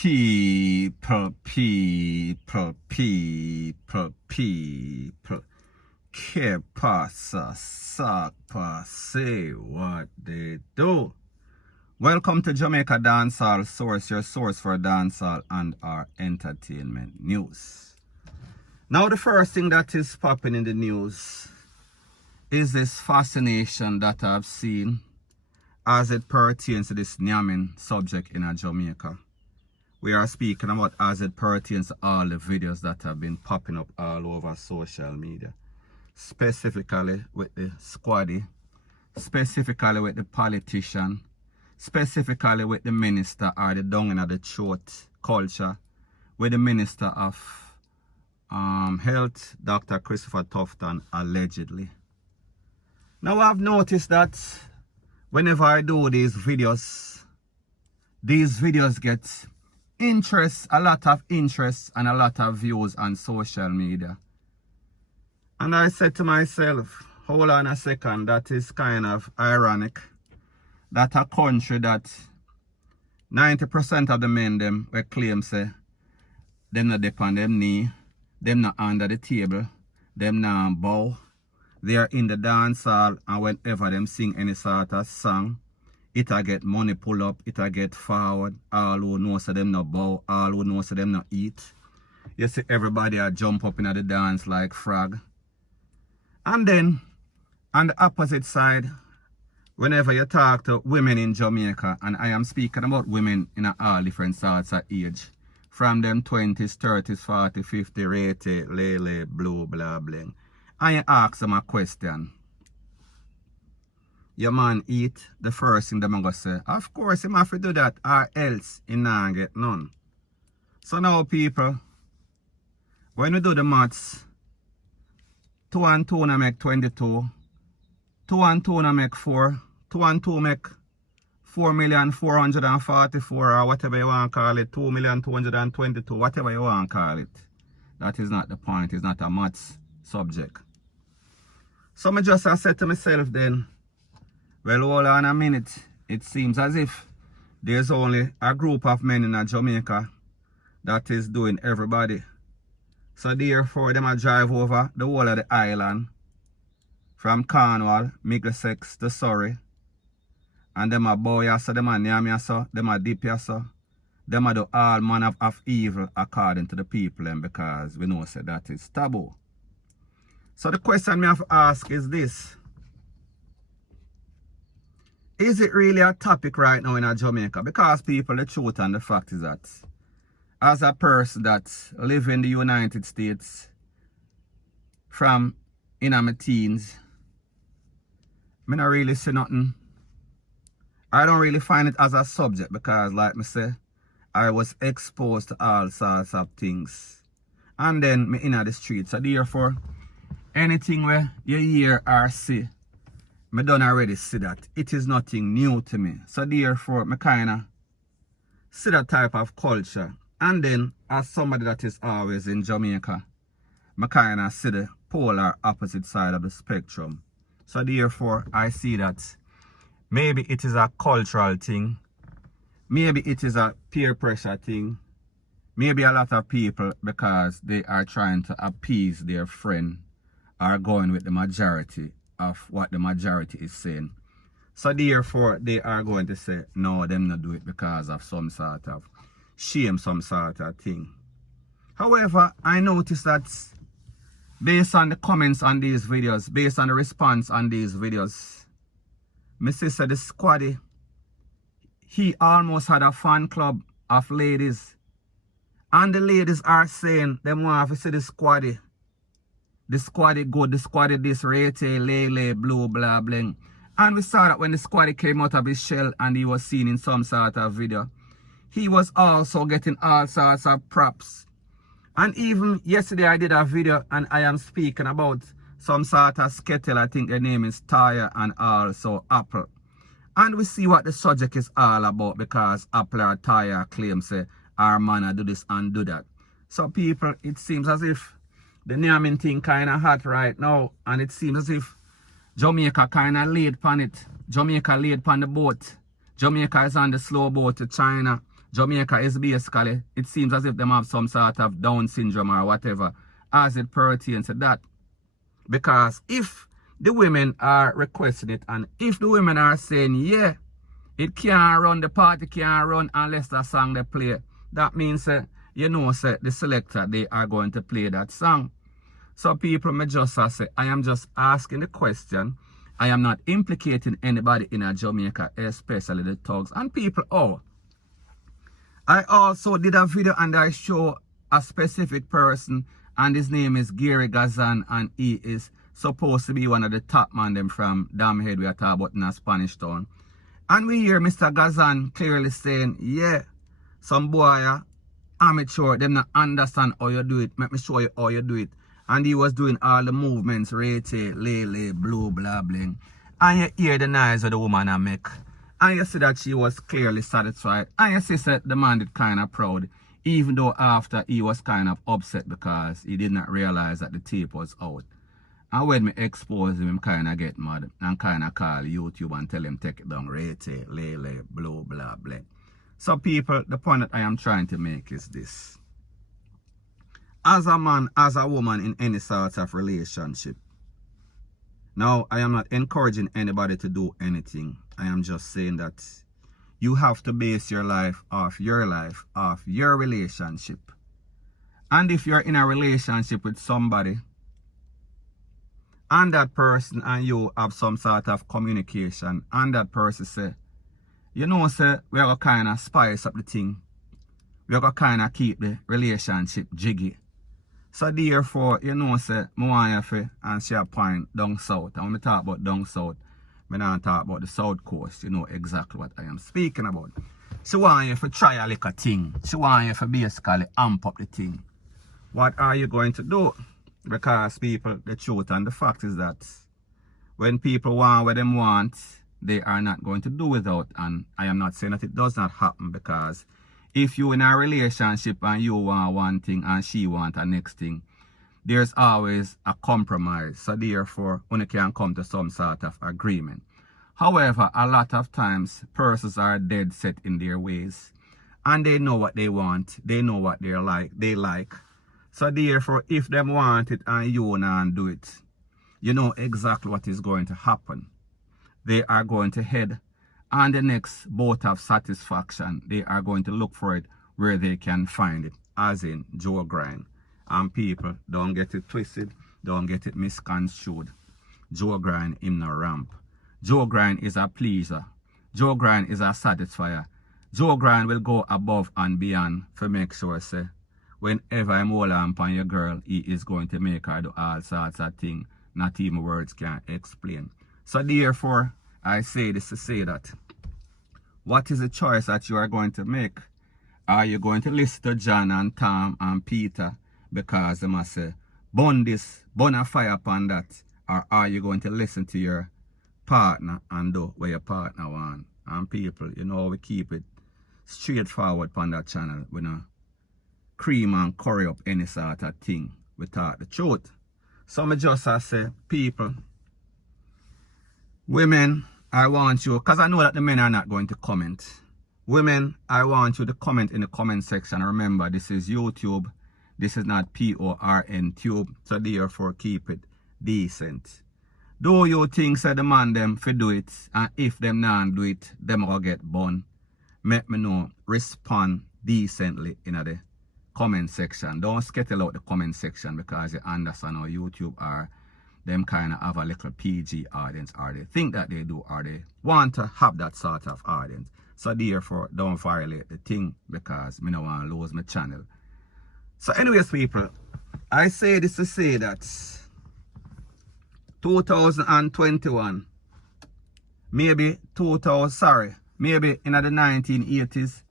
people. Que pasa, sapa, say what they do. Welcome to Jamaica Dancehall Source, your source for dancehall and our entertainment news. Now the first thing that is popping in the news is this fascination that I've seen as it pertains to this nyamin subject in Jamaica. We are speaking about as it pertains to all the videos that have been popping up all over social media. Specifically with the squaddy, specifically with the politician, specifically with the minister or the down in the throat culture, with the minister of health, Dr. Christopher Tufton, allegedly. Now I've noticed that whenever I do these videos get interest, a lot of interest and a lot of views on social media. And I said to myself, hold on a second, that is kind of ironic that a country that 90% of the men them we claim say them not dip on them knee, them not under the table, them not bow. They are in the dance hall, and whenever them sing any sort of song, it'll get money pull up, it'll get forward. All who know so them not bow, all who know so them not eat. You see everybody a jump up in the dance like frog. And then, on the opposite side, whenever you talk to women in Jamaica, and I am speaking about women in all different sorts of age, from them 20s, 30s, 40s, 50s, 80, lele, blue, blah, bling. And you ask them a question. Your man eat, the first thing them going to say, of course, him have to do that, or else he not get none. So now, people, when we do the maths, 2 and 2 na make 22. 2 and 2 na make 4. 2 and 2 make 4,444,000 or whatever you want to call it. 2,222,000, whatever you want to call it. That is not the point. It's not a maths subject. So I just said to myself then, well, hold on a minute. It seems as if there's only a group of men in Jamaica that is doing everybody. So therefore, them a drive over the whole of the island from Cornwall, Middlesex to Surrey. And them a bow yaso, them a nyam yaso, them a dip yaso. Them a do all manner of evil according to the people because we know say that is taboo. So the question me have to ask is this. Is it really a topic right now in Jamaica? Because people, the truth and the fact is that as a person that live in the United States from in my teens, I don't really see nothing. I don't really find it as a subject because, like I say, I was exposed to all sorts of things. And then me in the streets. So therefore, anything where you hear or see, I don't already see that. It is nothing new to me. So therefore, I kind of see that type of culture. And then, as somebody that is always in Jamaica, I kind of see the polar opposite side of the spectrum. So therefore, I see that maybe it is a cultural thing. Maybe it is a peer pressure thing. Maybe a lot of people, because they are trying to appease their friend, are going with the majority of what the majority is saying. So therefore, they are going to say, no, them not do it because of some sort of shame, some sort of thing. However, I noticed that based on the comments on these videos, based on the response on these videos, my sister, the squaddy, he almost had a fan club of ladies. And the ladies are saying, them want to see the squaddy. The squaddy good, the squaddy this, rate, lele, blue, blah, bling. And we saw that when the squaddy came out of his shell and he was seen in some sort of video, he was also getting all sorts of props. And even yesterday I did a video and I am speaking about some sort of skettle. I think the name is Tire and also Apple. And we see what the subject is all about because Apple or Tire claims say our man do this and do that. So people, it seems as if the nyamin thing kind of hot right now. And it seems as if Jamaica kind of laid upon it. Jamaica laid upon the boat. Jamaica is on the slow boat to China. Jamaica is basically, it seems as if them have some sort of Down syndrome or whatever as it pertains to that. Because if the women are requesting it and if the women are saying, yeah, it can't run, the party can't run unless the song they play, that means, you know, the selector, they are going to play that song. So people may just say, I am just asking the question. I am not implicating anybody in a Jamaica, especially the thugs. And people, oh, I also did a video and I show a specific person and his name is Gary Gazan and he is supposed to be one of the top man them from Damhead we are talking about in a Spanish town. And we hear Mr. Gazan clearly saying, yeah, some boy amateur, them not understand how you do it. Let me show you how you do it. And he was doing all the movements, rete, lele, blue, blah, bling. And you hear the noise of the woman I make. And you see that she was clearly satisfied. And you see that the man did kind of proud. Even though after he was kind of upset because he did not realize that the tape was out. And when me expose him kind of get mad. And kind of call YouTube and tell him take it down. Rete, lele, blue, blah, blah. So people, the point that I am trying to make is this. As a man, as a woman in any sort of relationship. Now, I am not encouraging anybody to do anything. I am just saying that you have to base your life off your relationship. And if you're in a relationship with somebody, and that person and you have some sort of communication, and that person say, you know, say, we're going to kind of spice up the thing. We're going to kind of keep the relationship jiggy. So therefore, you know, say, I want you to answer a point down south. And when I talk about down south, I don't talk about the south coast. You know exactly what I am speaking about. She want you to try a little thing. She want you to basically amp up the thing. What are you going to do? Because people, the truth and the fact is that when people want what they want, they are not going to do without. And I am not saying that it does not happen, because if you're in a relationship and you want one thing and she wants a next thing, there's always a compromise. So therefore, when you can come to some sort of agreement. However, a lot of times, persons are dead set in their ways. And they know what they want. They know what they like. So therefore, if them want it and you want do it, you know exactly what is going to happen. They are going to head on the next boat of satisfaction. They are going to look for it where they can find it, as in Joe Grind. And people, don't get it twisted, don't get it misconstrued. Joe Grind in no ramp. Joe Grind is a pleaser. Joe Grind is a satisfier. Joe Grind will go above and beyond to make sure, say, whenever I'm all on your girl, he is going to make her do all sorts of things not even words can explain. So therefore, I say this to say that what is the choice that you are going to make? Are you going to listen to John and Tom and Peter because they must say, burn this, burn a fire upon that? Or are you going to listen to your partner and do what your partner wants? And people, you know, we keep it straightforward on that channel. We don't cream and curry up any sort of thing. We talk the truth. So I just say, people, women, I want you, because I know that the men are not going to comment. Women, I want you to comment in the comment section. Remember, this is YouTube. This is not PORN tube. So therefore, keep it decent. Do you think say the man them for do it, and if them not do it, them will get bun? Make me know. Respond decently in the comment section. Don't skettle out the comment section, because you understand how YouTube are. Them kind of have a little PG audience, or they think that they do, or they want to have that sort of audience. So therefore, don't violate the thing, because I don't want to lose my channel. So anyways, people, I say this to say that 2021, maybe maybe in the 1980s,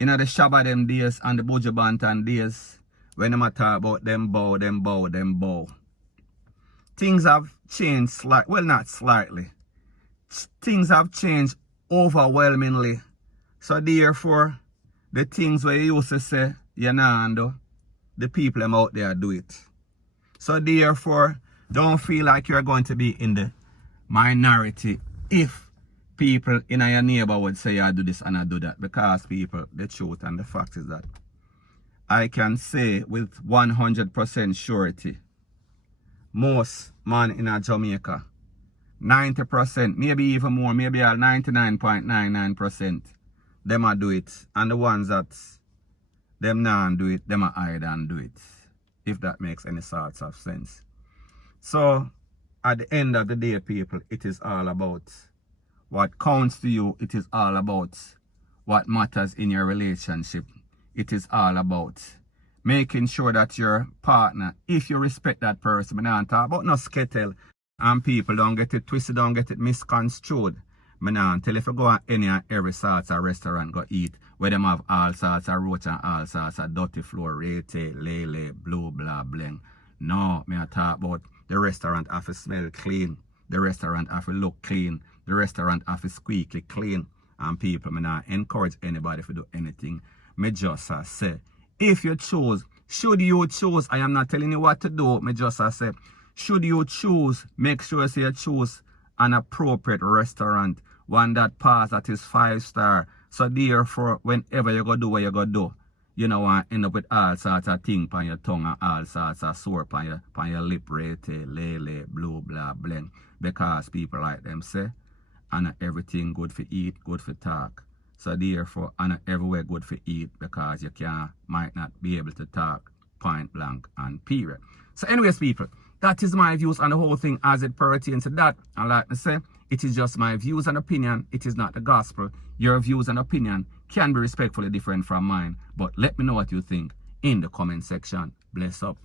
in the Shabba them days and the Buju Banton days, when they talk about them bow. Things have changed slightly. Well, not slightly. Things have changed overwhelmingly. So therefore, the things where you used to say, you know, the people them out there do it. So therefore, don't feel like you're going to be in the minority if people in your neighborhood say I do this and I do that. Because people, the truth and the fact is that I can say with 100% surety, most man in a Jamaica, 90%, maybe even more, maybe 99.99%, them a do it. And the ones that them not do it, them a hide and do it. If that makes any sorts of sense. So, at the end of the day, people, it is all about what counts to you. It is all about what matters in your relationship. It is all about making sure that your partner, if you respect that person, I don't talk about no skettle, and people don't get it twisted, don't get it misconstrued. I don't tell if you go at any and every sorts of restaurant go eat, where them have all sorts of roach and all sorts of dirty floor, rate, lele, blue, blah, bling. No, I talk about the restaurant have to smell clean. The restaurant have to look clean. The restaurant have to squeaky clean. And people, I not encourage anybody to do anything. Me just say, if you choose, should you choose, I am not telling you what to do, me just say, should you choose, make sure you choose an appropriate restaurant, one that pass that is 5-star. So therefore, whenever you go do what you go do, you know, end up with all sorts of things on your tongue and all sorts of sore on your lip, rate, lele, blue, blah, bling. Because people like them say, and everything good for eat, good for talk. So therefore, and everywhere good for eat, because you might not be able to talk point blank and period. So anyways, people, that is my views on the whole thing as it pertains to that. I like to say, it is just my views and opinion. It is not the gospel. Your views and opinion can be respectfully different from mine. But let me know what you think in the comment section. Bless up.